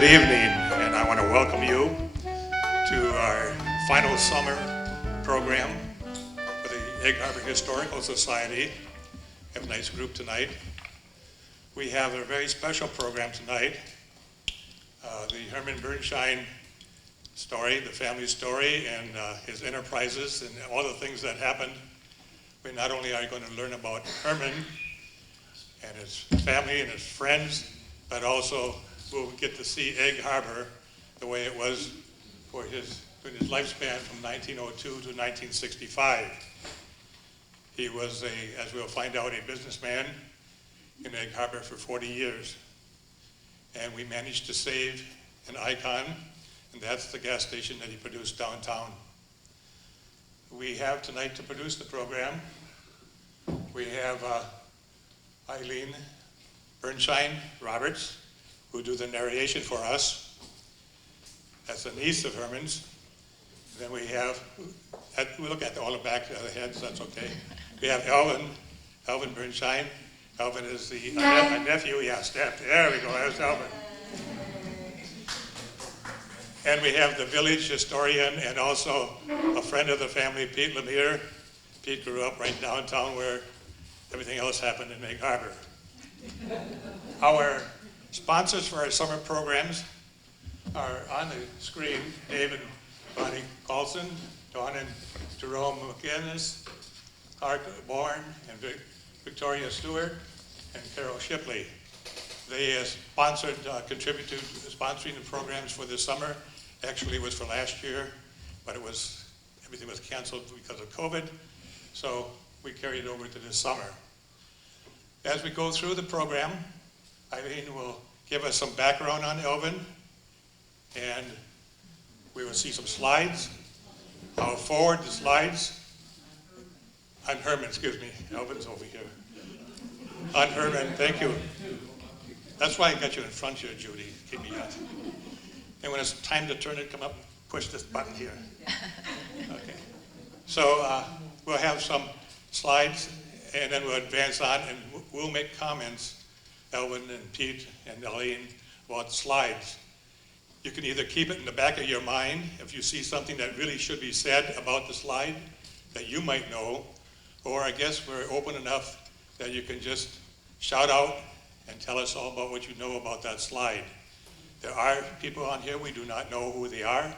Good evening, and I want to welcome you to our final summer program for the Egg Harbor Historical Society. We have a nice group tonight. We have a very special program tonight, the Herman Birnschein story, the family story, and his enterprises and all the things that happened. We not only are going to learn about Herman and his family and his friends, but also we'll get to see Egg Harbor the way it was for his lifespan from 1902 to 1965. He was, as we'll find out, a businessman in Egg Harbor for 40 years. And we managed to save an icon, and that's the gas station that he produced downtown. We have tonight to produce the program, we have Eileen Birnschein Roberts, who do the narration for us. That's a niece of Herman's. Then we have, we look at all the back of the heads, that's okay. We have Elvin Birnschein. Elvin is my nephew, yeah, Steph, there we go, there's Elvin. And we have the village historian and also a friend of the family, Pete Lemire. Pete grew up right downtown where everything else happened in Egg Harbor. Our sponsors for our summer programs are on the screen: Dave and Bonnie Carlson, Dawn and Jerome McInnes, Clark Bourne, and Victoria Stewart, and Carol Shipley. They contributed to sponsoring the programs for this summer. Actually, it was for last year, but everything was canceled because of COVID, so we carried it over to this summer. As we go through the program, Eileen will give us some background on Elvin, and we will see some slides. I'll forward the slides on Herman, excuse me. Elvin's over here. On Herman, thank you. That's why I got you in front here, Judy. Keep me up. And when it's time to turn it, come up, push this button here. Okay. So we'll have some slides, and then we'll advance on, and we'll make comments, Elvin and Pete and Eileen, about slides. You can either keep it in the back of your mind if you see something that really should be said about the slide that you might know, or I guess we're open enough that you can just shout out and tell us all about what you know about that slide. There are people on here, we do not know who they are.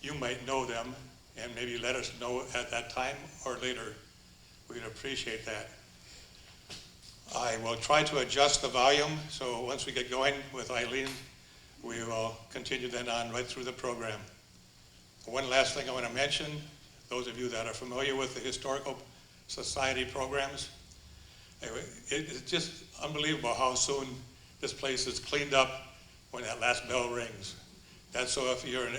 You might know them, and maybe let us know at that time or later. We'd appreciate that. I will try to adjust the volume, so once we get going with Eileen, we will continue then on right through the program. One last thing I want to mention, those of you that are familiar with the Historical Society programs, it's just unbelievable how soon this place is cleaned up when that last bell rings. That's so if you're an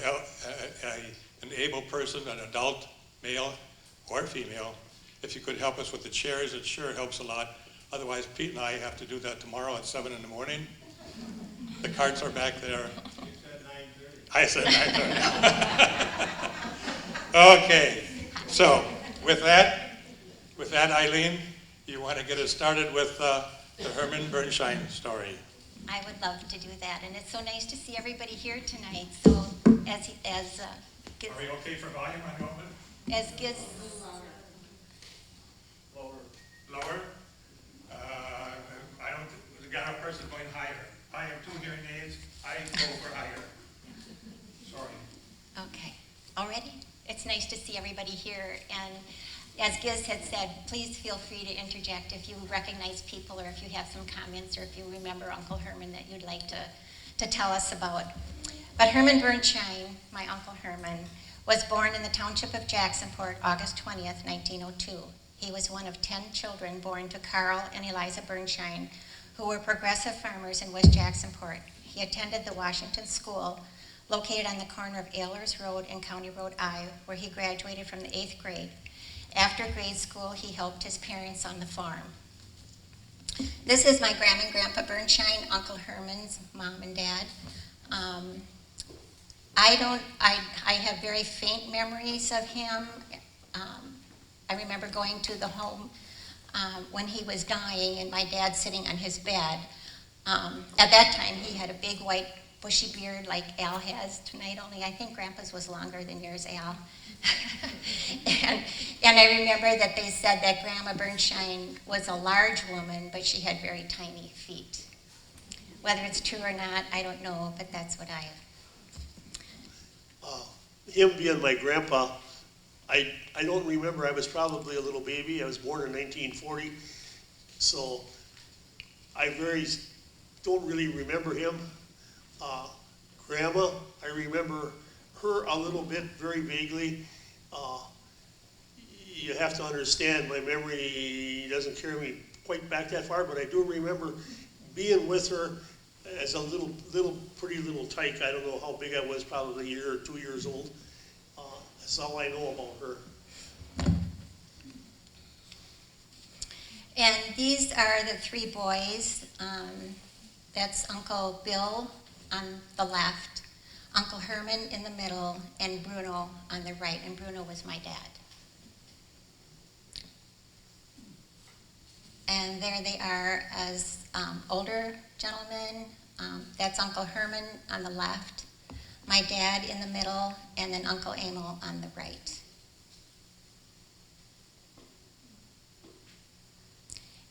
able person, an adult, male or female, if you could help us with the chairs, it sure helps a lot. Otherwise, Pete and I have to do that tomorrow at 7 in the morning. The carts are back there. I said 9:30. Okay, so with that, Eileen, you want to get us started with the Herman Birnschein story? I would love to do that, and it's so nice to see everybody here tonight. So as are we okay for volume on Elvin? As Giz. Lower? I don't, we got a person going higher. I have 2 hearing aids, I go for higher. Sorry. Okay, already? It's nice to see everybody here, and as Giz had said, please feel free to interject if you recognize people or if you have some comments or if you remember Uncle Herman that you'd like to tell us about. But Herman Birnschein, my Uncle Herman, was born in the township of Jacksonport, August 20th, 1902. He was one of 10 children born to Carl and Eliza Birnschein, who were progressive farmers in West Jacksonport. He attended the Washington School, located on the corner of Ehlers Road and County Road I, where he graduated from the 8th grade. After grade school, he helped his parents on the farm. This is my Grandma and Grandpa Birnschein, Uncle Herman's mom and dad. I have very faint memories of him. I remember going to the home when he was dying and my dad sitting on his bed. At that time, he had a big white bushy beard like Al has tonight, only I think Grandpa's was longer than yours, Al. and I remember that they said that Grandma Birnschein was a large woman, but she had very tiny feet. Whether it's true or not, I don't know, but that's what I have. Him being my grandpa, I don't remember. I was probably a little baby. I was born in 1940, so I don't really remember him. Grandma, I remember her a little bit, very vaguely. You have to understand, my memory doesn't carry me quite back that far, but I do remember being with her as a pretty little tyke. I don't know how big I was, probably a year or 2 years old. That's all I know about her. And these are the three boys. That's Uncle Bill on the left, Uncle Herman in the middle, and Bruno on the right. And Bruno was my dad. And there they are as older gentlemen. That's Uncle Herman on the left, my dad in the middle, and then Uncle Emil on the right.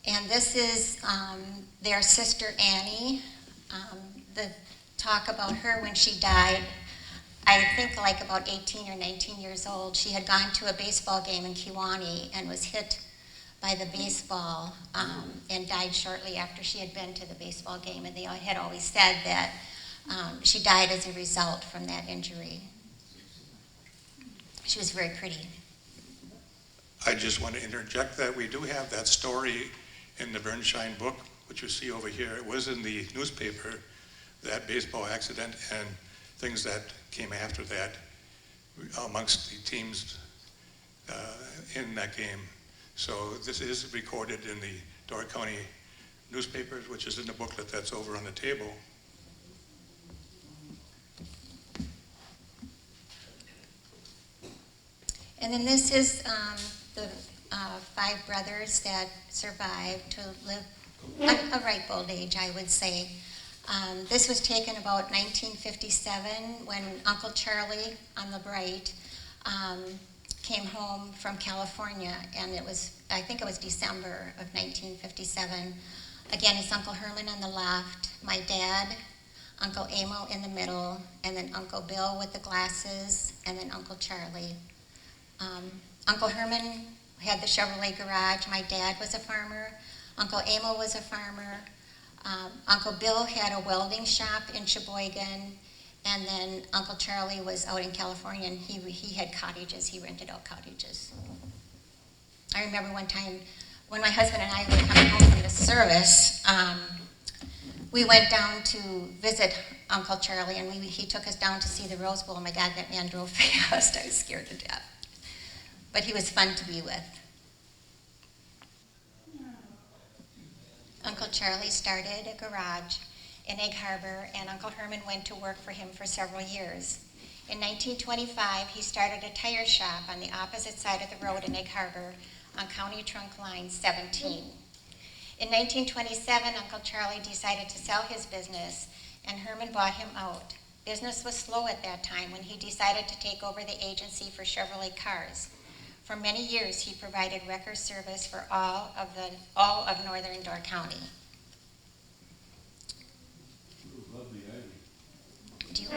And this is their sister Annie. The talk about her when she died, I think like about 18 or 19 years old. She had gone to a baseball game in Kewanee and was hit by the baseball and died shortly after she had been to the baseball game. And they had always said that she died as a result from that injury. She was very pretty. I just want to interject that we do have that story in the Birnschein book, which you see over here. It was in the newspaper, that baseball accident and things that came after that amongst the teams in that game. So this is recorded in the Door County newspapers, which is in the booklet that's over on the table. And then this is the 5 brothers that survived to live a ripe old age, I would say. This was taken about 1957 when Uncle Charlie on the right came home from California, and I think it was December of 1957. Again, it's Uncle Herman on the left, my dad, Uncle Emil in the middle, and then Uncle Bill with the glasses, and then Uncle Charlie. Uncle Herman had the Chevrolet garage. My dad was a farmer. Uncle Emil was a farmer. Uncle Bill had a welding shop in Sheboygan, and then Uncle Charlie was out in California, and he had cottages. He rented out cottages. I remember one time when my husband and I were coming home from the service, we went down to visit Uncle Charlie, and he took us down to see the Rose Bowl. Oh my God, that man drove fast. I was scared to death. But he was fun to be with. Uncle Charlie started a garage in Egg Harbor, and Uncle Herman went to work for him for several years. In 1925, he started a tire shop on the opposite side of the road in Egg Harbor on County Trunk Line 17. In 1927, Uncle Charlie decided to sell his business, and Herman bought him out. Business was slow at that time when he decided to take over the agency for Chevrolet cars. For many years, he provided wrecker service for all of northern Door County. Do you,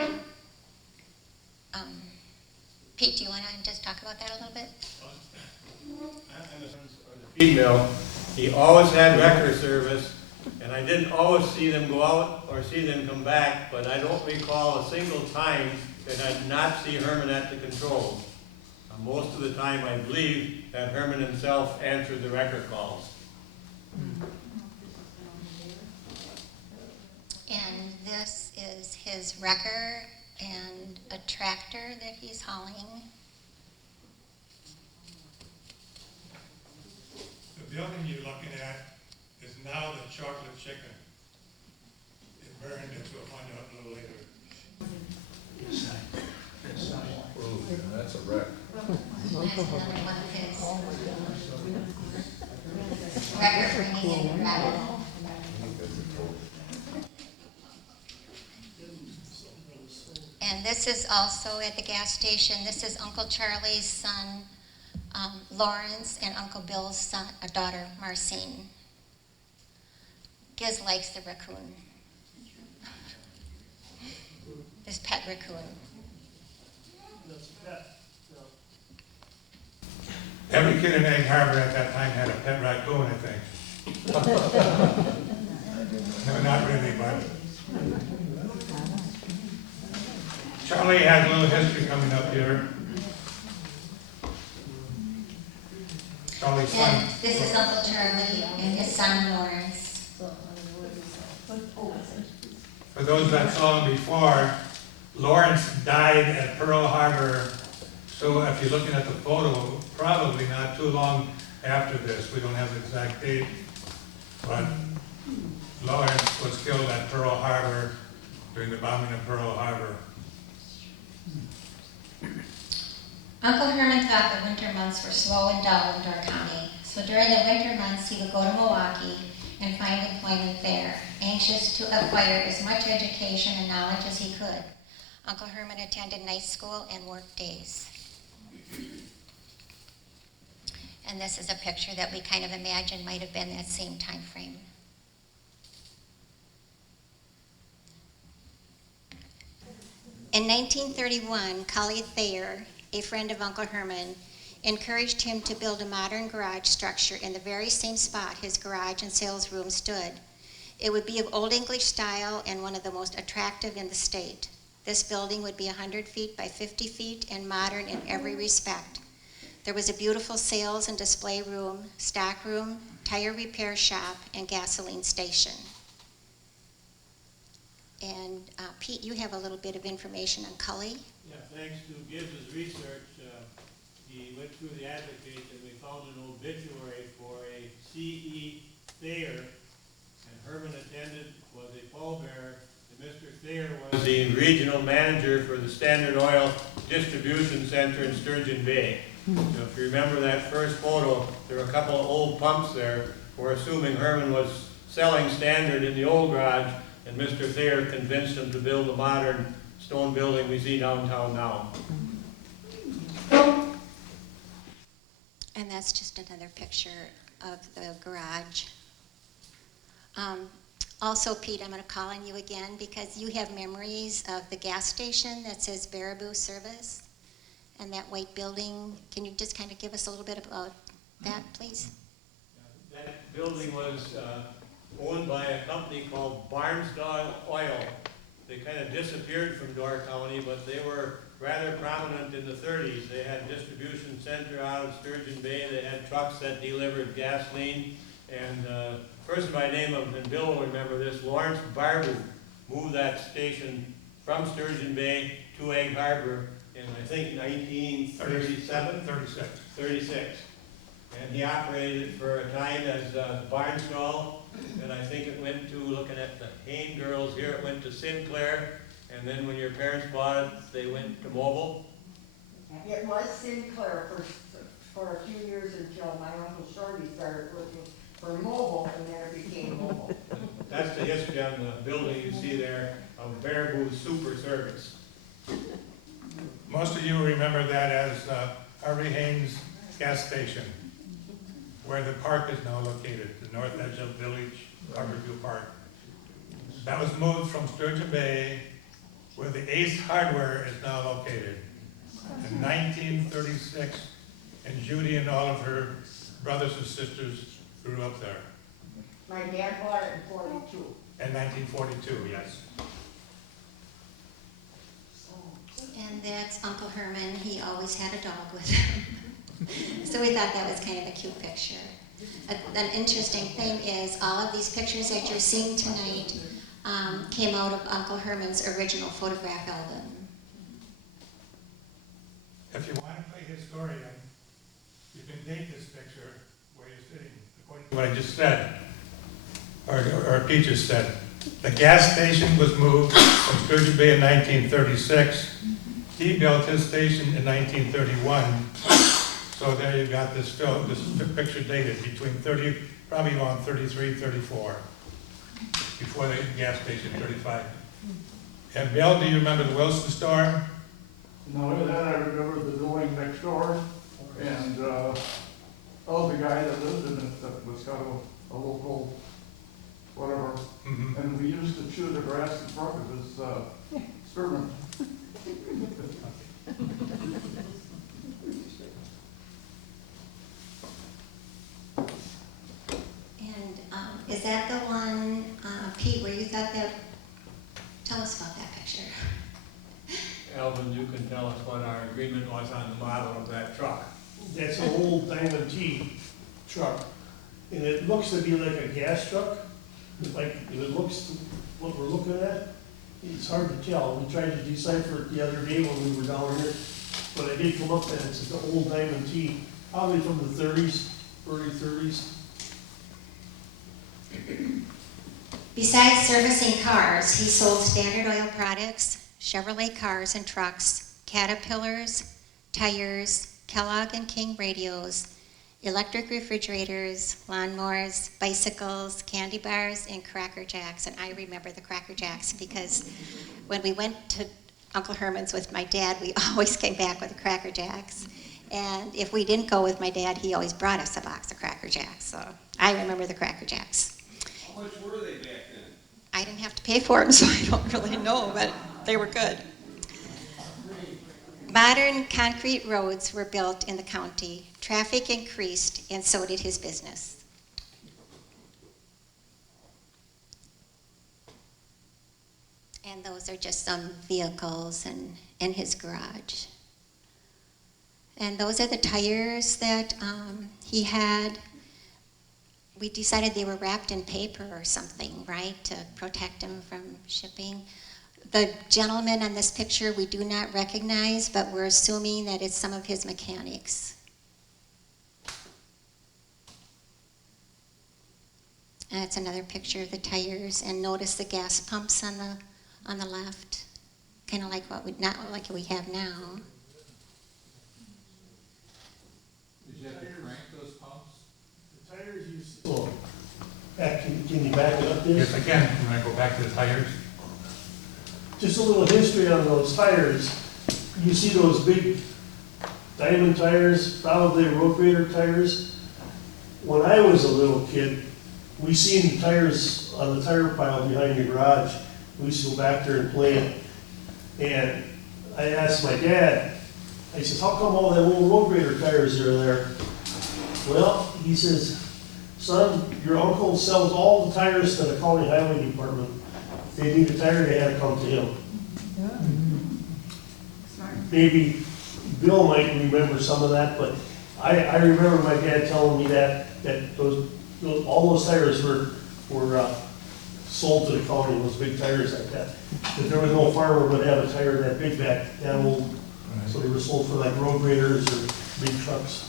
Pete, do you want to just talk about that a little bit? Female, he always had wrecker service, and I didn't always see them go out or see them come back, but I don't recall a single time that I did not see Herman at the controls. Most of the time, I believe that Herman himself answered the wrecker calls. And this is his wrecker and a tractor that he's hauling. The building you're looking at is now the chocolate chicken. It burned, as we'll find out a little later. That's a wreck. That's another one of his wrecker bringing in gravel. And this is also at the gas station. This is Uncle Charlie's son, Lawrence, and Uncle Bill's son, daughter, Marcine. Giz likes the raccoon. This pet raccoon. That's that. Every kid in Egg Harbor at that time had a pet raccoon, I think. No, not really, but. Charlie has a little history coming up here. Charlie's son. And this is Uncle Charlie and his son Lawrence. For those that saw him before, Lawrence died at Pearl Harbor. So if you're looking at the photo, probably not too long after this. We don't have the exact date. But Lawrence was killed at Pearl Harbor during the bombing of Pearl Harbor. Uncle Herman thought the winter months were slow and dull in Door County. So during the winter months, he would go to Milwaukee and find employment there, anxious to acquire as much education and knowledge as he could. Uncle Herman attended night school and worked days. And this is a picture that we kind of imagine might have been that same time frame. In 1931, Cully Thayer, a friend of Uncle Herman, encouraged him to build a modern garage structure in the very same spot his garage and sales room stood. It would be of Old English style and one of the most attractive in the state. This building would be 100 feet by 50 feet and modern in every respect. There was a beautiful sales and display room, stock room, tire repair shop, and gasoline station. And Pete, you have a little bit of information on Cully. Yeah, thanks to Gibbs's research, he went through the advocate and we found an obituary for a C.E. Thayer, and Herman attended, was a pallbearer, and Mr. Thayer was the regional manager for the Standard Oil Distribution Center in Sturgeon Bay. So if you remember that first photo, there were a couple of old pumps there. We're assuming Herman was selling Standard in the old garage, and Mr. Thayer convinced him to build the modern stone building we see downtown now. And that's just another picture of the garage. Also, Pete, I'm going to call on you again because you have memories of the gas station that says Baraboo Service and that white building. Can you just kind of give us a little bit about that, please? That building was owned by a company called Birnschein Oil. They kind of disappeared from Door County, but they were rather prominent in the 30s. They had a distribution center out of Sturgeon Bay. They had trucks that delivered gasoline. And a person by the name of, and Bill will remember this, Lawrence Barbu moved that station from Sturgeon Bay to Egg Harbor in, I think, 1937? 36. And he operated it for a time as barn stall, and I think it went to, looking at the Hain girls here, it went to Sinclair, and then when your parents bought it, they went to Mobile. It was Sinclair for a few years until my Uncle Shorty started working for Mobile, and then it became Mobile. That's the history on the building you see there of Baraboo's Super Service. Most of you remember that as Harvey Haynes gas station, where the park is now located, the north edge of Village, Harborview Park. That was moved from Sturgeon Bay, where the Ace Hardware is now located, in 1936, and Judy and all of her brothers and sisters grew up there. My dad bought it in 42. In 1942, yes. And that's Uncle Herman. He always had a dog with him. So we thought that was kind of a cute picture. An interesting thing is all of these pictures that you're seeing tonight came out of Uncle Herman's original photograph album. If you want to play historian, you can date this picture where you're sitting, according to what I just said, or Pete just said. The gas station was moved from Sturgeon Bay in 1936. He built his station in 1931. So there you got this picture dated between probably around 33, 34, before the gas station, 35. And Bill, do you remember the Wilson store? No, that I remember the building next door, and, oh, the guy that lived in it, that was kind of a local, whatever, Mhm. and we used to chew the grass in front of his, sermon. And is that the one, Pete, where you thought that, tell us about that picture. Alvin, you can tell us what our agreement was on the model of that truck. That's an old Diamond T truck, and it looks to be like a gas truck. Like, if it looks what we're looking at, it's hard to tell. We tried to decipher it the other day when we were down here, but I did come up that it's an old Diamond T, probably from the 30s, early 30s. Besides servicing cars, he sold Standard Oil products, Chevrolet cars and trucks, Caterpillars, tires, Kellogg and King radios, electric refrigerators, lawnmowers, bicycles, candy bars, and Cracker Jacks. And I remember the Cracker Jacks because when we went to Uncle Herman's with my dad, we always came back with the Cracker Jacks. And if we didn't go with my dad, he always brought us a box of Cracker Jacks. So I remember the Cracker Jacks. How much were they back then? I didn't have to pay for them, so I don't really know, but they were good. Modern concrete roads were built in the county. Traffic increased, and so did his business. And those are just some vehicles in his garage. And those are the tires that he had. We decided they were wrapped in paper or something, right, to protect him from shipping. The gentleman on this picture we do not recognize, but we're assuming that it's some of his mechanics. And it's another picture of the tires, and notice the gas pumps on the left, kind of like not like we have now. Did you have to crank those pumps? The tires you see. Oh, can you back it up there? Yes, I can. Can I go back to the tires? Just a little history on those tires. You see those big diamond tires, probably road grader tires. When I was a little kid, we seen the tires on the tire pile behind the garage. We used to go back there and play. And I asked my dad, I said, how come all them old road grader tires are there? Well, he says, son, your uncle sells all the tires to the county highway department. If they need a tire, they have to come to him. Maybe Bill might remember some of that, but I remember my dad telling me that all those tires were sold to the county, those big tires like that. That there was no farmer would have a tire that big that old, so they were sold for like road graders or big trucks.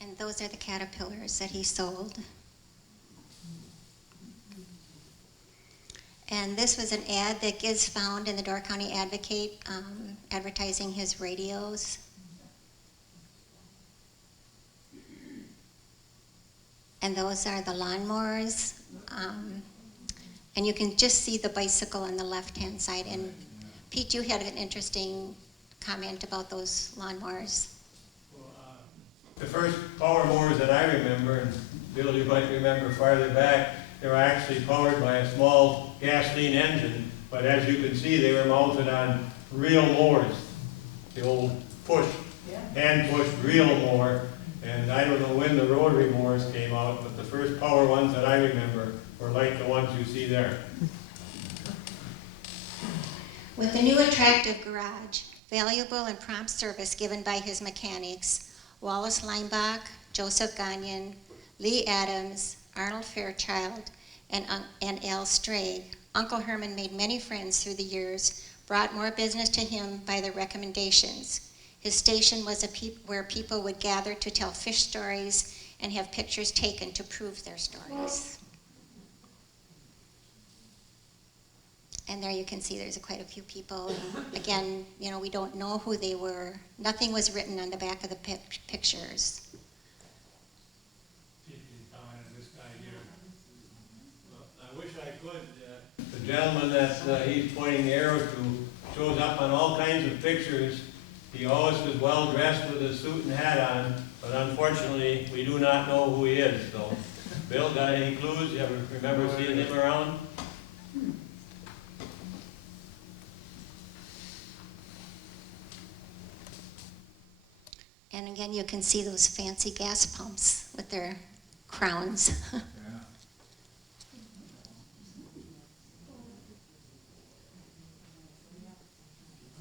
And those are the Caterpillars that he sold. And this was an ad that Giz found in the Door County Advocate, advertising his radios. And those are the lawnmowers. And you can just see the bicycle on the left-hand side. And Pete, you had an interesting comment about those lawnmowers. The first power mowers that I remember, and Bill, you might remember farther back, they were actually powered by a small gasoline engine, but as you can see, they were mounted on reel mowers, the old hand-pushed reel mower, and I don't know when the rotary mowers came out, but the first power ones that I remember were like the ones you see there. With the new attractive garage, valuable and prompt service given by his mechanics, Wallace Leinbach, Joseph Gagnon, Lee Adams, Arnold Fairchild, and Al Strag, Uncle Herman made many friends through the years, brought more business to him by their recommendations. His station was where people would gather to tell fish stories and have pictures taken to prove their stories. And there you can see there's quite a few people. And again, you know, we don't know who they were. Nothing was written on the back of the pictures. This guy here. I wish I could. The gentleman that he's pointing the arrow to shows up on all kinds of pictures. He always was well dressed with a suit and hat on, but unfortunately, we do not know who he is. So, Bill, got any clues? You ever remember seeing him around? And again, you can see those fancy gas pumps with their crowns.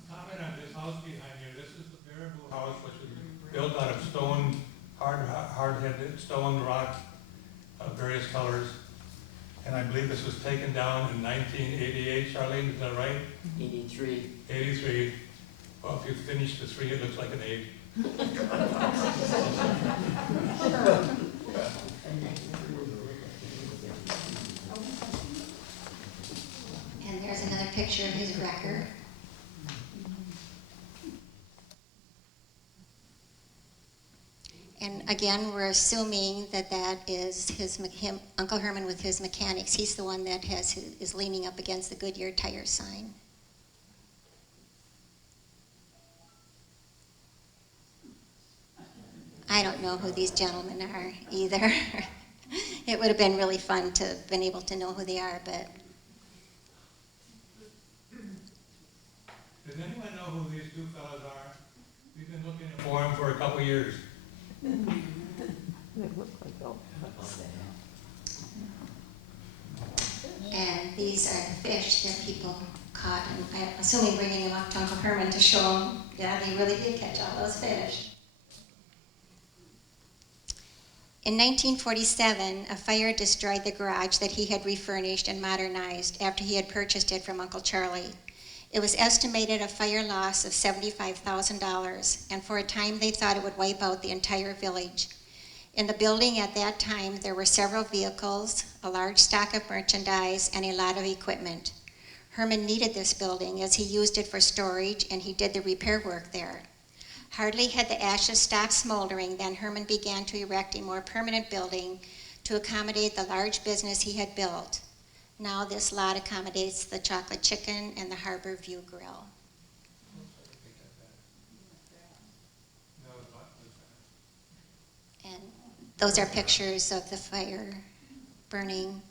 Comment on this house behind you. This is the Baraboo house, which was built out of stone, hard-headed stone, rock, various colors. And I believe this was taken down in 1988, Charlene, is that right? 83. 83. Well, if you finish the 3, it looks like an 8. And there's another picture of his record. And again, we're assuming that that is Uncle Herman with his mechanics. He's the one that is leaning up against the Goodyear tire sign. I don't know who these gentlemen are either. It would have been really fun to have been able to know who they are, but Does anyone know who these two fellows are? We've been looking for them for a couple of years. and these are the fish that people caught, and I'm assuming bringing them up to Uncle Herman to show him, yeah, they really did catch all those fish. In 1947, a fire destroyed the garage that he had refurnished and modernized after he had purchased it from Uncle Charlie. It was estimated a fire loss of $75,000, and for a time they thought it would wipe out the entire village. In the building at that time, there were several vehicles, a large stock of merchandise, and a lot of equipment. Herman needed this building as he used it for storage, and he did the repair work there. Hardly had the ashes stopped smoldering than Herman began to erect a more permanent building to accommodate the large business he had built. Now this lot accommodates the Chocolate Chicken and the Harbor View Grill. And those are pictures of the fire burning.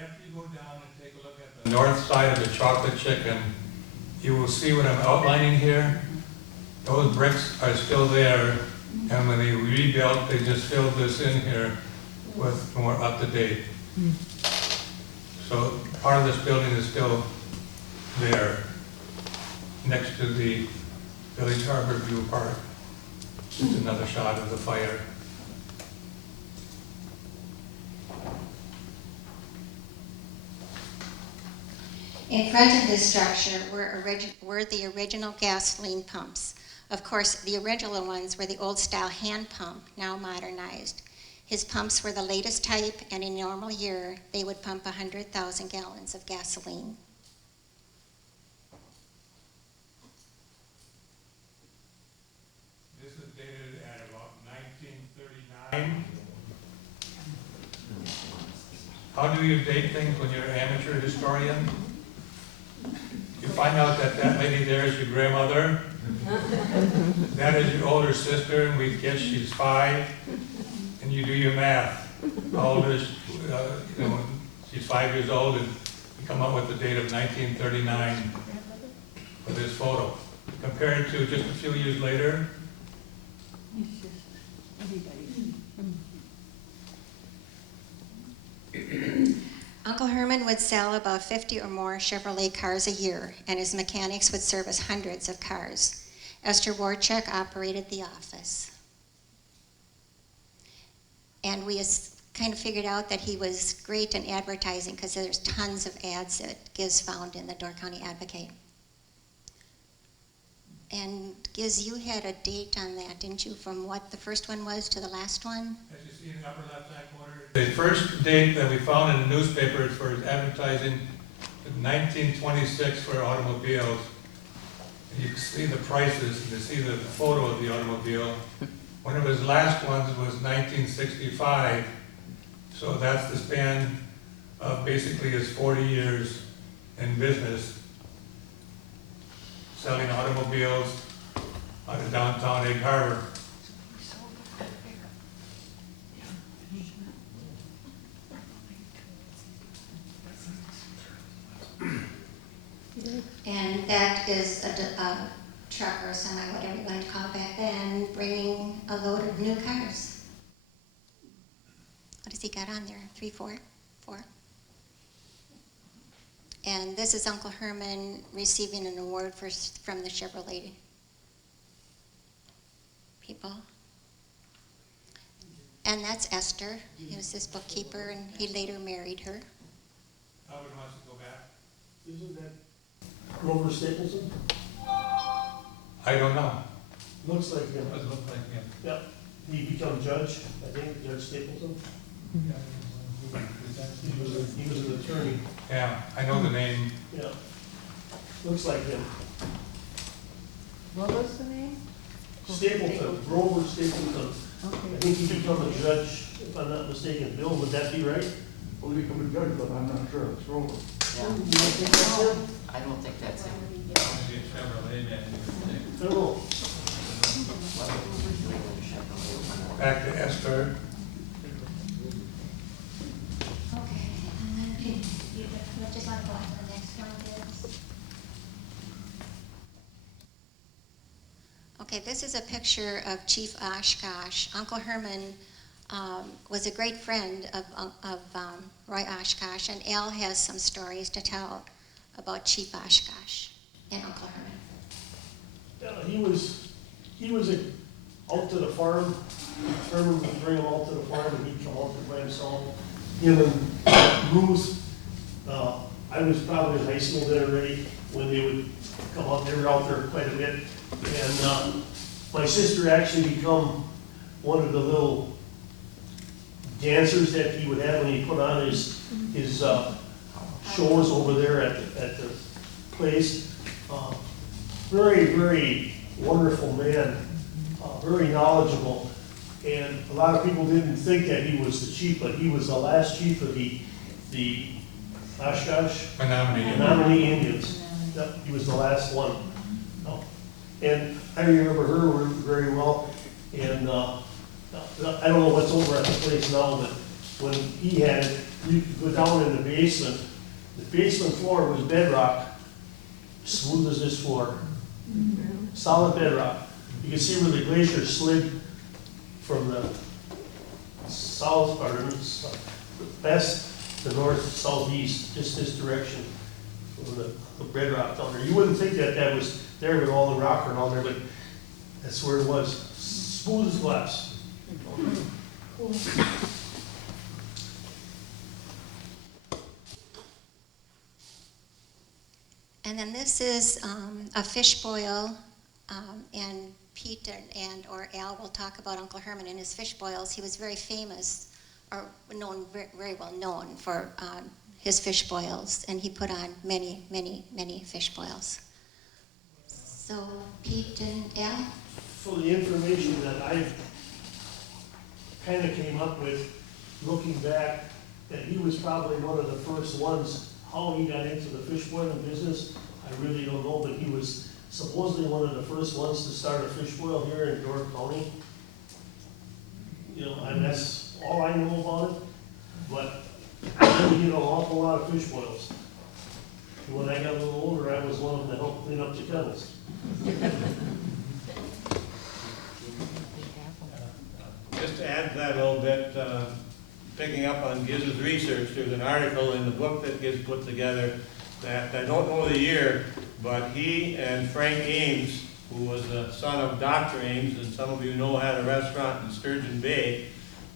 After you go down and take a look at the north side of the Chocolate Chicken, you will see what I'm outlining here. Those bricks are still there, and when they rebuilt, they just filled this in here with more up-to-date. So part of this building is still there, next to the Village Harbor View Park. Just another shot of the fire. In front of this structure were the original gasoline pumps. Of course, the original ones were the old-style hand pump, now modernized. His pumps were the latest type, and in a normal year, they would pump 100,000 gallons of gasoline. This is dated at about 1939. How do you date things when you're an amateur historian? You find out that that lady there is your grandmother. That is your older sister, and we guess she's 5. And you do your math. How old is, she's 5 years old, and you come up with the date of 1939 for this photo. Compare it to just a few years later. Uncle Herman would sell about 50 or more Chevrolet cars a year, and his mechanics would service hundreds of cars. Esther Warchuk operated the office. And we kind of figured out that he was great in advertising because there's tons of ads that Giz found in the Door County Advocate. And Giz, you had a date on that, didn't you, from what the first one was to the last one? As you see in the upper left-hand corner. The first date that we found in the newspaper for advertising, 1926 for automobiles. And you can see the prices, and you see the photo of the automobile. One of his last ones was 1965. So that's the span of basically his 40 years in business, selling automobiles out of downtown Egg Harbor. And that is a truck or a semi, whatever you want to call it back then, bringing a load of new cars. What has he got on there? 3, 4? 4? And this is Uncle Herman receiving an award from the Chevrolet people. And that's Esther. He was his bookkeeper, and he later married her. Howard wants to go back. Isn't that Grover Stapleton? I don't know. Looks like him. Does look like him. Yeah, he become judge, I think, Judge Stapleton. He was an attorney, Yeah, I know the name. yeah. Looks like him. What was the name? Stapleton, Grover Stapleton. I Okay. think he become a judge, if I'm not mistaken. Bill, would that be right? Well, he become a judge, but I'm not sure, it's Rover. You don't think that's him? I don't think that's him. Maybe a Chevrolet man, you would think. I don't know. Back to Esther. Okay, and then you just want to go on to the next one, Gibbs? Okay, this is a picture of Chief Oshkosh. Uncle Herman was a great friend of Roy Oshkosh, and Al has some stories to tell about Chief Oshkosh and Uncle Herman. He was out to the farm. Herman would bring him out to the farm, and he'd come out there by himself. Him and Ruth. I was probably in high school then already when they would come out. They were out there quite a bit. And my sister actually become one of the little dancers that he would have when he put on his shows over there at the place. Very, very wonderful man, very knowledgeable. And a lot of people didn't think that he was the chief, but he was the last chief of the Oshkosh Menominee Indians. Yep, he was the last one. And I remember her very well. And I don't know what's over at the place now, but when he had it, you could go down in the basement. The basement floor was bedrock, smooth as this floor. Solid bedrock. You can see where the glacier slid from the south part of it, west to north, southeast, just this direction, from the bedrock down there. You wouldn't think that that was there with all the rock and all there, but that's where it was, smooth as glass. And then this is a fish boil, and Pete or Al will talk about Uncle Herman and his fish boils. He was very famous, or known, very well known for his fish boils, and he put on many, many, many fish boils. So Pete and Al? For the information that I kind of came up with, looking back, that he was probably one of the first ones. How he got into the fish boiling business, I really don't know, but he was supposedly one of the first ones to start a fish boil here in Door County. You know, and that's all I know about it, but I really did an awful lot of fish boils. And when I got a little older, I was one of them that helped clean up the kennels. Just to add to that a little bit, picking up on Giz's research, there's an article in the book that Giz put together that I don't know the year, but he and Frank Ames, who was the son of Dr. Ames, and some of you know had a restaurant in Sturgeon Bay,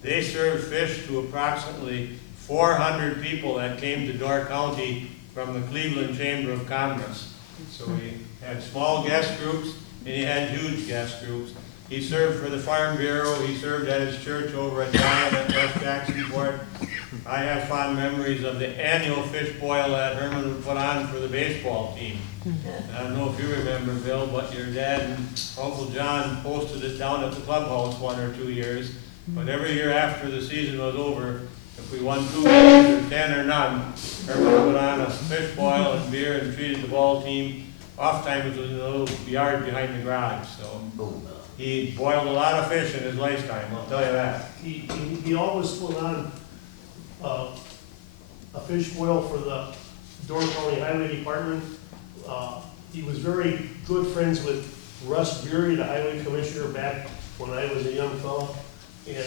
they served fish to approximately 400 people that came to Door County from the Cleveland Chamber of Commerce. So we had small guest groups, and he had huge guest groups. He served for the Farm Bureau, he served at his church over at Zion at West Jacksonport. I have fond memories of the annual fish boil that Herman would put on for the baseball team. I don't know if you remember, Bill, but your dad and Uncle John posted it down at the clubhouse 1 or 2 years. But every year after the season was over, if we won 2 games or 10 or none, Herman would put on a fish boil and beer and treated the ball team. Oftentimes it was in a little yard behind the garage, so. He boiled a lot of fish in his lifetime, I'll tell you that. He always put on a fish boil for the Door County Highway Department. He was very good friends with Russ Beery, the highway commissioner, back when I was a young fella. And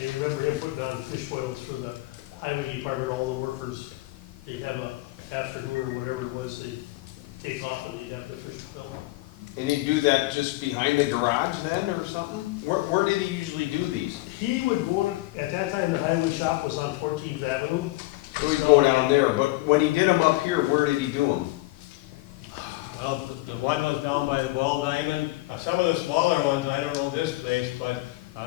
I remember him putting on fish boils for the highway department, all the workers. They'd have a afternoon or whatever it was, they'd take off and they'd have the fish boil. And he'd do that just behind the garage then or something? Where did he usually do these? He would go, at that time, the highway shop was on 14th Avenue. So he'd go down there, but when he did them up here, where did he do them? Well, the one was down by the Ball Diamond. Some of the smaller ones, I don't know this place, but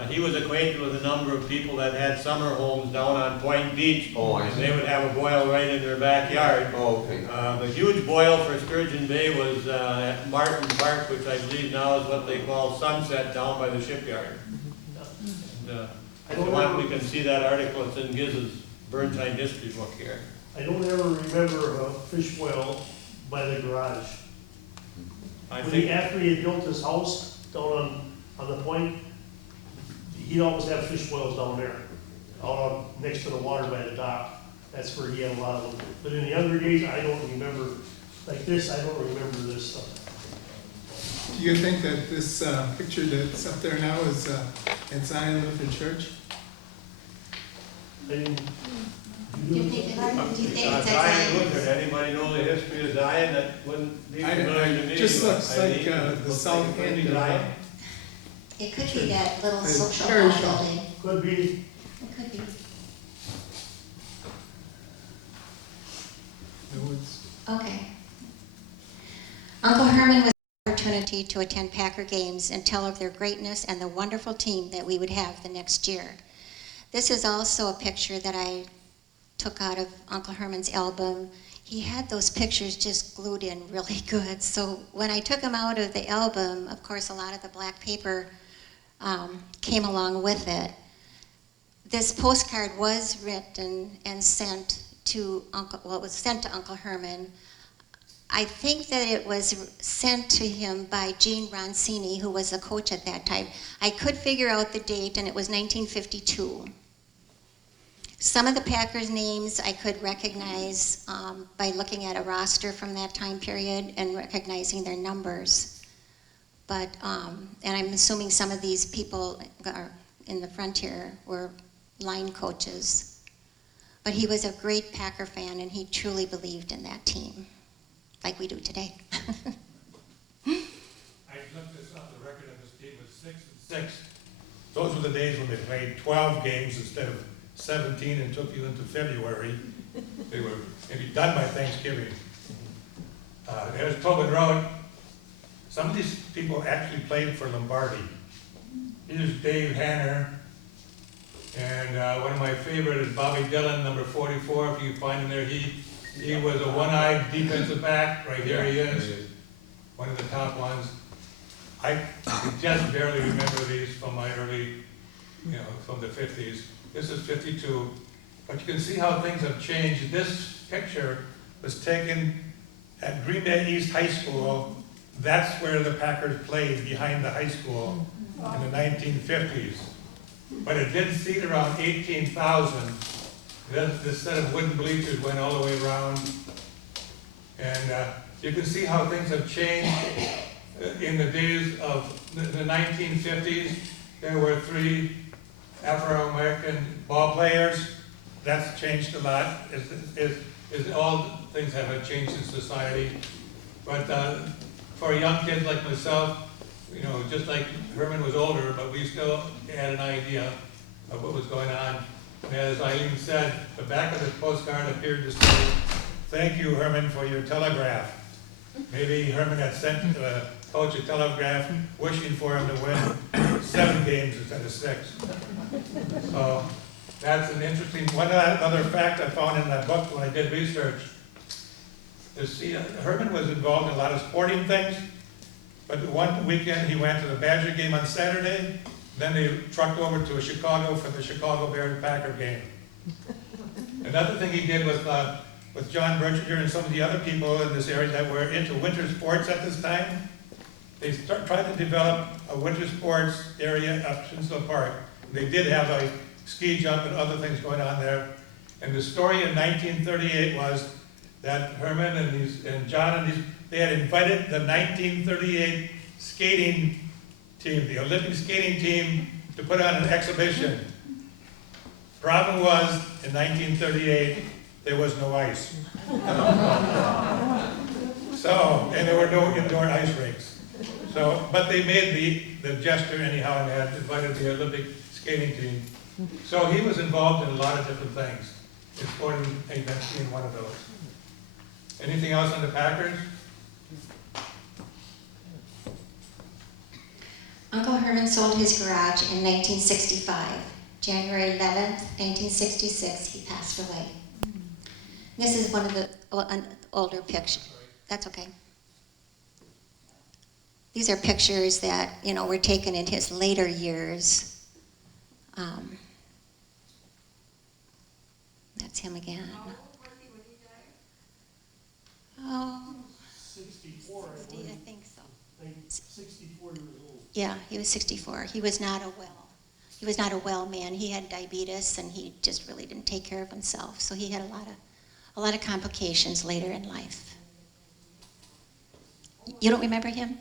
he was acquainted with a number of people that had summer homes down on Point Beach. Oh, I and see. they would have a boil right in their backyard. Oh, okay. The huge boil for Sturgeon Bay was at Martin Park, which I believe now is what they call Sunset down by the shipyard. And, if you want, we can see that article, it's in Giz's Birnschein history book here. I don't ever remember a fish boil by the garage. After he had built his house down on the point, he'd always have fish boils down there, out next to the water by the dock. That's where he had a lot of them. But in the younger days, I don't remember, like this, I don't remember this stuff. Do you think that this picture that's up there now is at Zion Lutheran Church? I didn't, Do you think it's Zion a Lutheran, anybody know the history of Zion that wouldn't be familiar to me? It just looks like Eileen, the south could be end of Zion. It could be that little social Very hall short. building. could be, It could be. Okay. Uncle Herman was an opportunity to attend Packer games and tell of their greatness and the wonderful team that we would have the next year. This is also a picture that I took out of Uncle Herman's album. He had those pictures just glued in really good. So when I took them out of the album, of course, a lot of the black paper came along with it. This postcard was written and sent to it was sent to Uncle Herman. I think that it was sent to him by Gene Roncini, who was the coach at that time. I could figure out the date, and it was 1952. Some of the Packers' names I could recognize by looking at a roster from that time period and recognizing their numbers. But, and I'm assuming some of these people are in the front here were line coaches. But he was a great Packer fan, and he truly believed in that team, like we do today. I looked this up, the record of this team was 6-6. Those were the days when they played 12 games instead of 17 and took you into February. They were maybe done by Thanksgiving. There's Tobin Road. Some of these people actually played for Lombardi. Here's Dave Hanner. And one of my favorite is Bobby Dillon, number 44. If you find him there, he was a one-eyed defensive back. Right here he is. One of the top ones. I just barely remember these from my early, from the 50s. This is 52, but you can see how things have changed. This picture was taken at Green Bay East High School. That's where the Packers played, behind the high school in the 1950s. But it did seat around 18,000. This set of wooden bleachers went all the way around. And you can see how things have changed in the days of the 1950s. There were 3 Afro-American ball players. That's changed a lot. All things have changed in society. But for young kids like myself, just like Herman was older, but we still had an idea of what was going on. And as Eileen said, the back of the postcard appeared to say, "Thank you, Herman, for your telegraph." Maybe Herman had sent coach a telegraph wishing for him to win 7 games instead of 6. So that's an interesting, another fact I found in that book when I did research. Herman was involved in a lot of sporting things, but one weekend he went to the Badger game on Saturday, then they trucked over to Chicago for the Chicago Bears-Packer game. Another thing he did with John Birnschein and some of the other people in this area that were into winter sports at this time, they tried to develop a winter sports area at Shinsdale Park. They did have a ski jump and other things going on there. And the story in 1938 was that Herman and John they had invited the 1938 skating team, the Olympic skating team, to put on an exhibition. Problem was, in 1938, there was no ice. So, and there were no indoor ice rinks. So, but they made the gesture anyhow and had invited the Olympic skating team. So he was involved in a lot of different things, in sporting events being one of those. Anything else on the Packers? Uncle Herman sold his garage in 1965. January 11th, 1966, he passed away. This is one of the an older pictures. That's okay. These are pictures that, were taken in his later years. That's him again. Oh, 64, 60, I think so. 64 years old. Yeah, he was 64. He was not a well man. He had diabetes, and he just really didn't take care of himself. So he had a lot of complications later in life. You don't remember him?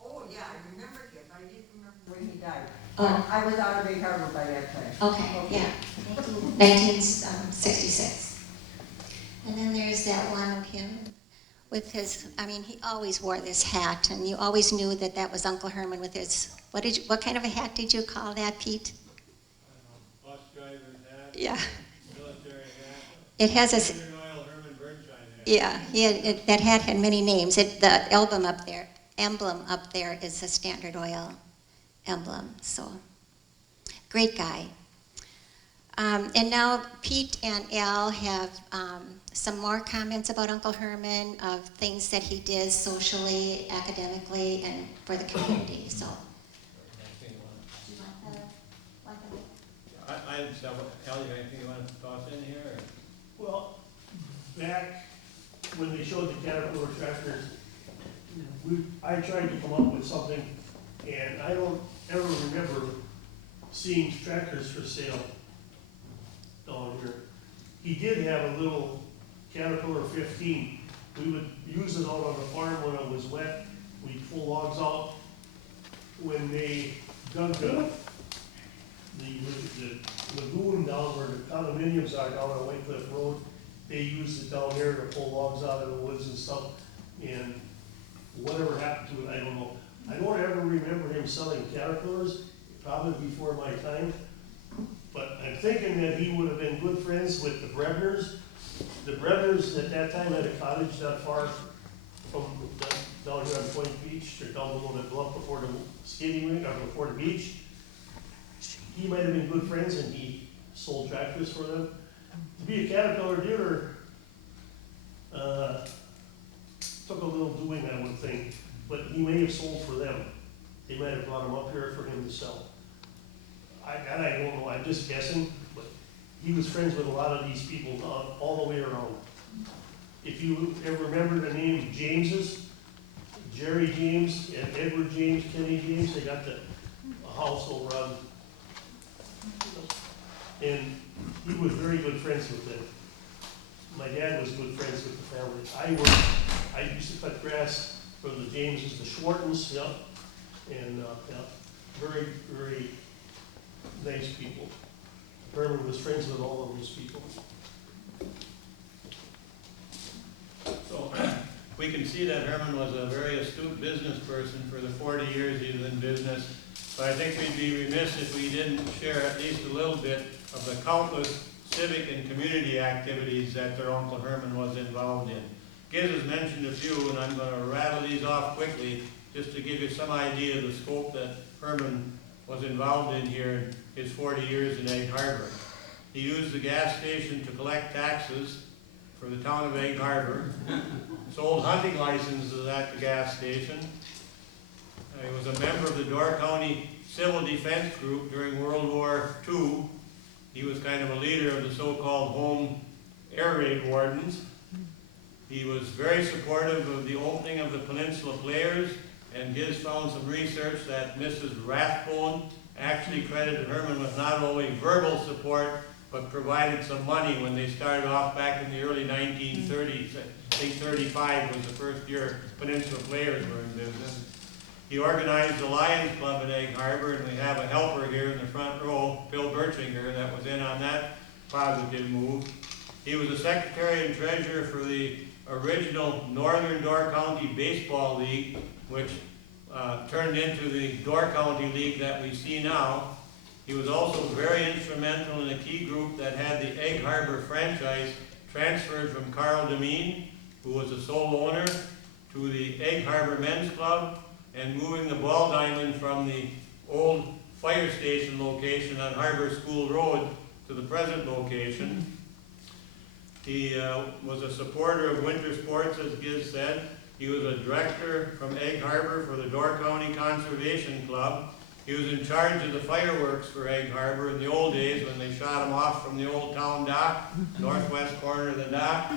Oh, yeah, I remember him, I didn't remember when he died. Oh. I was out of Big Harbor by that time. Okay, yeah. 1966. And then there's that one of him with his, he always wore this hat, and you always knew that was Uncle Herman with his, what kind of a hat did you call that, Pete? Bus driver's hat. Yeah. Military hat. It has a, Royal Herman Birnschein hat. yeah, that hat had many names. The emblem up there is a Standard Oil emblem, so great guy. And now Pete and Al have some more comments about Uncle Herman, of things that he did socially, academically, and for the community. So, do you want the I just have, Al, you got anything you want to toss in here? Or? Well, back when they showed the Caterpillar tractors, I tried to come up with something, and I don't ever remember seeing tractors for sale down here. He did have a little Caterpillar 15. We would use it out on the farm when it was wet. We'd pull logs out. When they dug the lagoon down where the condominiums are down on White Cliff Road, they used it down there to pull logs out of the woods and stuff. And whatever happened to it, I don't know. I don't ever remember him selling Caterpillars, probably before my time. But I'm thinking that he would have been good friends with the Brebners. The Brebners at that time had a cottage not far from down here on Point Beach, or down below the bluff before the skating rink, or before the beach. He might have been good friends, and he sold tractors for them. To be a Caterpillar dealer took a little doing, I would think, but he may have sold for them. They might have brought him up here for him to sell. I don't know, I'm just guessing, but he was friends with a lot of these people all the way around. If you ever remember the name Jameses, Jerry James, and Edward James, Kenny James, they got a house over on, and he was very good friends with them. My dad was good friends with the family. I used to cut grass for the Jameses, the Schwartens, and very, very nice people. Herman was friends with all of those people. So we can see that Herman was a very astute business person for the 40 years he was in business. But I think we'd be remiss if we didn't share at least a little bit of the countless civic and community activities that their Uncle Herman was involved in. Giz has mentioned a few, and I'm going to rattle these off quickly. just to give you some idea of the scope that Herman was involved in here in his 40 years in Egg Harbor. He used the gas station to collect taxes for the town of Egg Harbor, sold hunting licenses at the gas station. He was a member of the Door County Civil Defense Group during World War II. He was kind of a leader of the so-called home air raid wardens. He was very supportive of the opening of the Peninsula Players, and Giz found some research that Mrs. Rathbone actually credited Herman with not only verbal support, but provided some money when they started off back in the early 1930s. I think 35 was the first year Peninsula Players were in business. He organized the Lions Club at Egg Harbor, and we have a helper here in the front row, Bill Birchinger, that was in on that positive move. He was the secretary and treasurer for the original Northern Door County Baseball League, which turned into the Door County League that we see now. He was also very instrumental in a key group that had the Egg Harbor franchise transferred from Carl Demeen, who was the sole owner, to the Egg Harbor Men's Club, and moving the ball diamond from the old fire station location on Harbor School Road to the present location. He was a supporter of winter sports, as Giz said. He was a director from Egg Harbor for the Door County Conservation Club. He was in charge of the fireworks for Egg Harbor in the old days when they shot them off from the old town dock, northwest corner of the dock.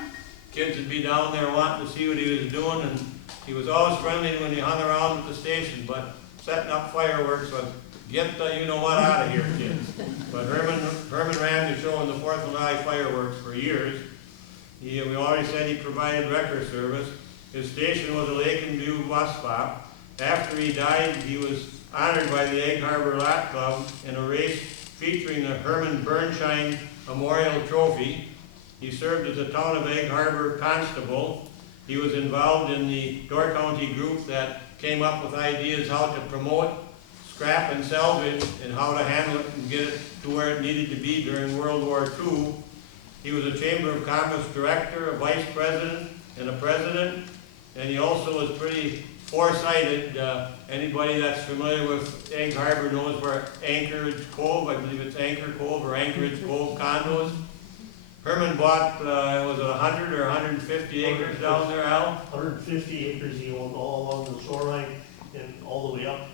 Kids would be down there wanting to see what he was doing, and he was always friendly when he hung around at the station, but setting up fireworks was, get the you-know-what out of here, kids. But Herman ran the show in the 4th of July fireworks for years. We already said he provided wrecker service. His station was a Lake and View bus stop. After he died, he was honored by the Egg Harbor Lot Club in a race featuring the Herman Birnschein Memorial Trophy. He served as a town of Egg Harbor constable. He was involved in the Door County group that came up with ideas how to promote scrap and salvage and how to handle it and get it to where it needed to be during World War II. He was a Chamber of Commerce director, a vice president, and a president, and he also was pretty foresighted. Anybody that's familiar with Egg Harbor knows where Anchorage Cove, I believe it's Anchor Cove or Anchorage Cove condos. Herman bought, was it 100 or 150 acres down there, Al? 150 acres he owned all along the shoreline and all the way up,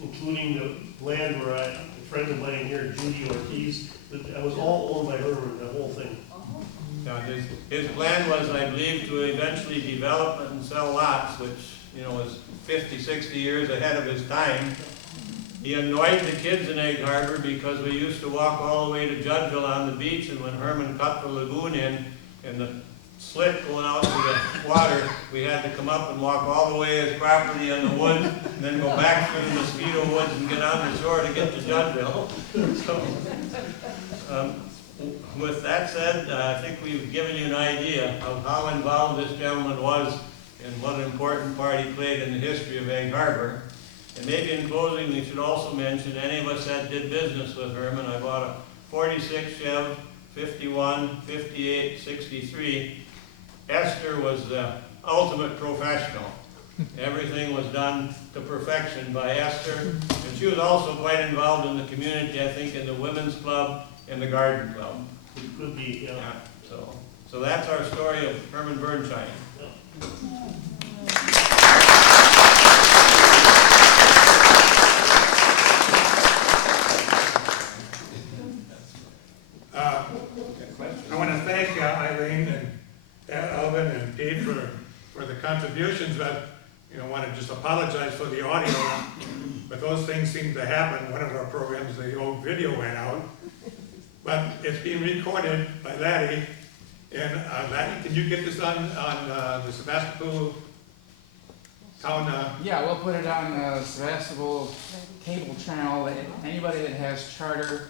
including the land where a friend of mine here, Judy Ortiz, that was all owned by Herman, the whole thing. His plan was, I believe, to eventually develop and sell lots, which, was 50, 60 years ahead of his time. He annoyed the kids in Egg Harbor because we used to walk all the way to Juddville on the beach, and when Herman cut the lagoon in and the slit going out to the water, we had to come up and walk all the way his property on the woods, and then go back through the mosquito woods and get on the shore to get to Juddville. So, with that said, I think we've given you an idea of how involved this gentleman was and what an important part he played in the history of Egg Harbor. And maybe in closing, we should also mention any of us that did business with Herman. I bought a 46 Chev, 51, 58, 63. Esther was the ultimate professional. Everything was done to perfection by Esther. And she was also quite involved in the community, I think, in the women's club and the garden club. It could be, yeah. Yeah, so that's our story of Herman Birnschein. I want to thank Eileen and Alvin and Pete for the contributions, but I want to just apologize for the audio. But those things seem to happen. One of our programs, the old video went out. But it's being recorded by Laddie. And Laddie, can you get this on the Sebastopol town? Yeah, we'll put it on Sebastopol cable channel. Anybody that has Charter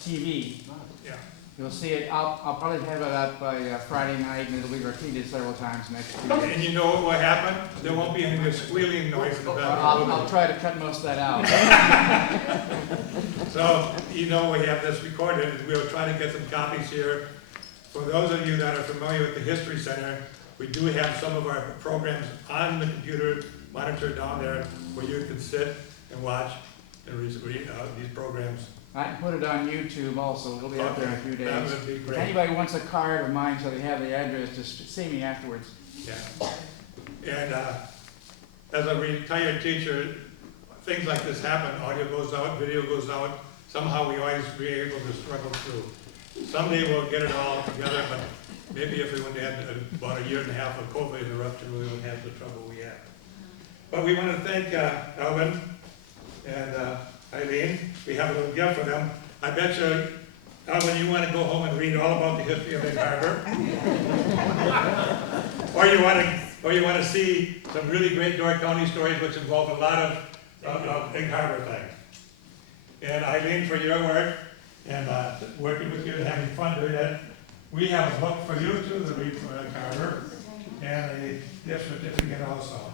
TV, Yeah. you'll see it. I'll probably have it up by Friday night, and it'll be repeated several times next week. And you know what will happen? There won't be any squealing noise in the background. I'll try to cut most of that out. So, we have this recorded, and we'll try to get some copies here. For those of you that are familiar with the History Center, We do have some of our programs on the computer monitor down there where you can sit and watch and read these programs. I can put it on YouTube also, it'll be up there in a few days. That would be If great. anybody wants a card of mine so they have the address, just see me afterwards. Yeah. And as a retired teacher, things like this happen. Audio goes out, video goes out. Somehow we always be able to struggle through. Someday we'll get it all together, but maybe if we wouldn't have had about a year and a half of COVID interruption, we wouldn't have the trouble we have. But we want to thank Alvin and Eileen. We have a little gift for them. I bet you, Alvin, you want to go home and read all about the history of Egg Harbor. Or you want to see some really great Door County stories which involve a lot of Egg Harbor things. And Eileen, for your work and working with you and having fun doing it. We have a book for you too to read for Egg Harbor and a gift certificate also.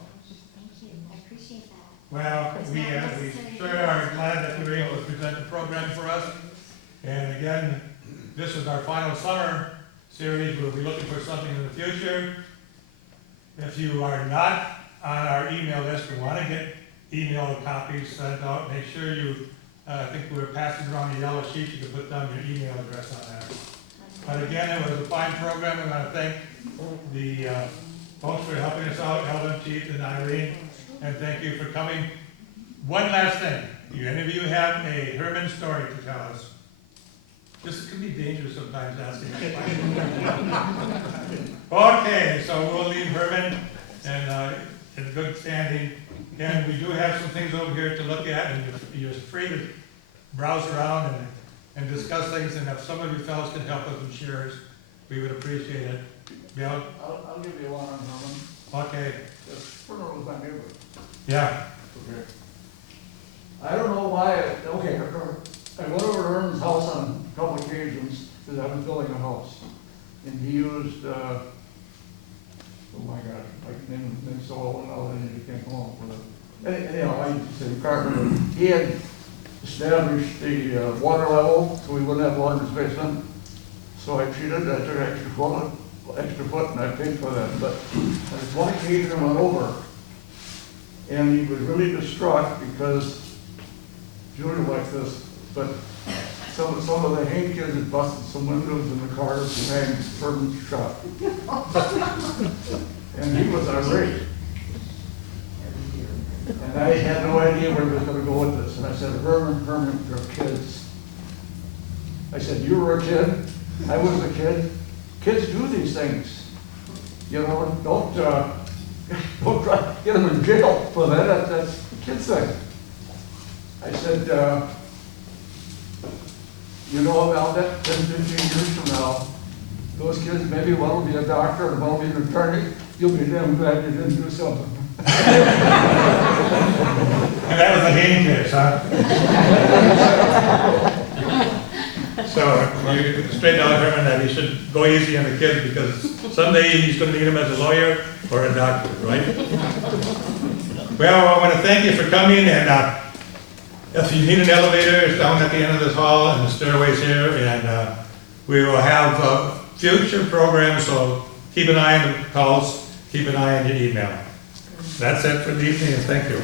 Thank you, I appreciate that. Well, we sure are glad that you were able to present the program for us. And again, this is our final summer series. We'll be looking for something in the future. If you are not on our email list, we want to get email copies sent out. Make sure you, I think we're passing around the yellow sheet. You can put down your email address on that. But again, it was a fine program. I want to thank the folks for helping us out, Alvin, Chief, and Eileen. And thank you for coming. One last thing. Do any of you have a Herman story to tell us? This can be dangerous sometimes asking that question. Okay, so we'll leave Herman and in good standing. And we do have some things over here to look at, and you're free to browse around and discuss things. And if some of you fellows can help us with shares, we would appreciate it. Bill? I'll give you one on Herman. Okay. Further was my neighbor. Yeah. Okay. I don't know why, okay, I went over to Ern's house on a couple occasions, because I was building a house. And he used, oh my gosh, I named him so old now that he can't come up with it. Anyhow, I used to say carpenter. He had established the water level, so we wouldn't have water in his basement. So I cheated, I took an extra foot, and I paid for that. But on this one occasion I went over, and he was really distraught because Junior likes this, but some of the Hank kids had busted some windows in the cars behind Herman's shop. And he was irate. And I had no idea where he was gonna go with this. And I said, Herman, you're kids. I said, you were a kid? I was a kid. Kids do these things. You know, don't try to get them in jail for that. That's a kid's thing. I said, you know about that 10, 15 years from now, those kids, maybe one will be a doctor and one will be an attorney. You'll be damn glad you didn't do something. And that was a Hank case, huh? So you straighten out Herman that he should go easy on the kids because someday he's going to need him as a lawyer or a doctor, right? Well, I want to thank you for coming, and if you need an elevator, it's down at the end of this hall and the stairways here, and we will have future programs, so keep an eye on the calls, keep an eye on your email. That's it for the evening, and thank you.